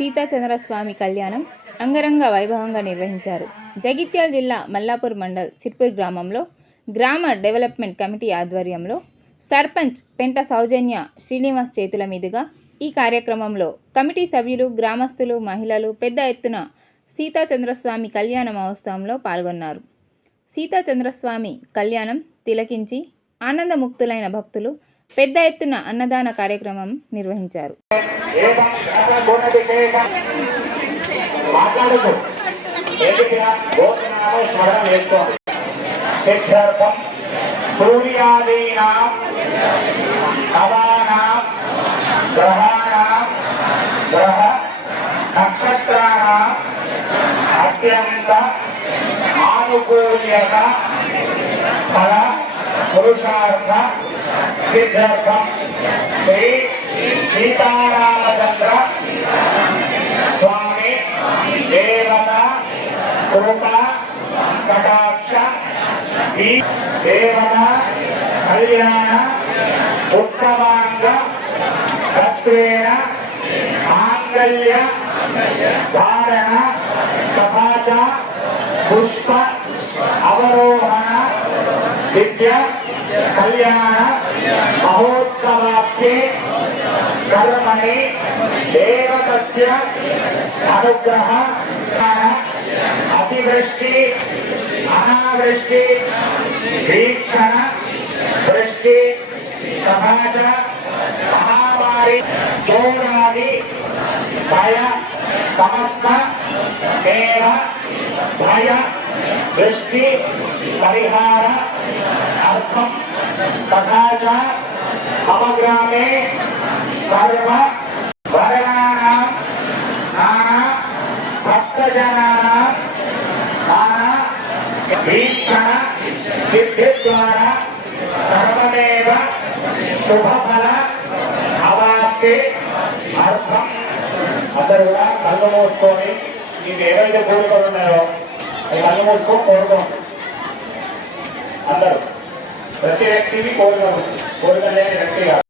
సీతాచంద్రస్వామి కళ్యాణం అంగరంగ వైభవంగా నిర్వహించారు. జగిత్యాల జిల్లా మల్లాపూర్ మండల్ సిర్పూర్ గ్రామంలో గ్రామ డెవలప్మెంట్ కమిటీ ఆధ్వర్యంలో సర్పంచ్ పెంట సౌజన్య శ్రీనివాస్ చేతుల మీదుగా ఈ కార్యక్రమంలో కమిటీ సభ్యులు, గ్రామస్తులు, మహిళలు పెద్ద ఎత్తున సీతాచంద్రస్వామి కళ్యాణ మహోత్సవంలో పాల్గొన్నారు. సీతాచంద్రస్వామి కళ్యాణం తిలకించి ఆనందముక్తులైన భక్తులు పెద్ద ఎత్తున అన్నదాన కార్యక్రమం నిర్వహించారు. అత్యంత ఆనుకూల్యత ఫల పురుషార్థ సిద్ధార్థం శ్రీ సీతారామచంద్ర స్వామి దేవత కృప కటాక్ష ఈ దేవత కళ్యాణ ఉత్తమాంగ తత్వేన మాంగళ్య ధారణ సభాచ పుష్ప అవరోహణ విద్య కళ్యాణ మహోత్సవాఖ్యే కర్మణి దేవతస్య అనుగ్రహ అతివృష్టి అనావృష్టి వీక్షణ వృష్టి సమాజ మహామారి చోరాది భయ సమస్త దేవ భయ వృష్టి పరిహార అర్థం తథా చ మమ గ్రామే సర్వ వర్ణానాం నానా భక్తజనానాం నానా వీక్షణ సిద్ధిద్వారా సర్వదేవ శుభఫల అవాప్తి అర్థం. అందరూ కూడా కళ్ళు మూసుకొని మీకు ఏవైతే కోరికలు ఉన్నాయో అవి కళ్ళు మూసుకొని కోరుకోండి. అందరూ ప్రతి వ్యక్తికి కోరిక లేని వ్యక్తి కాదు.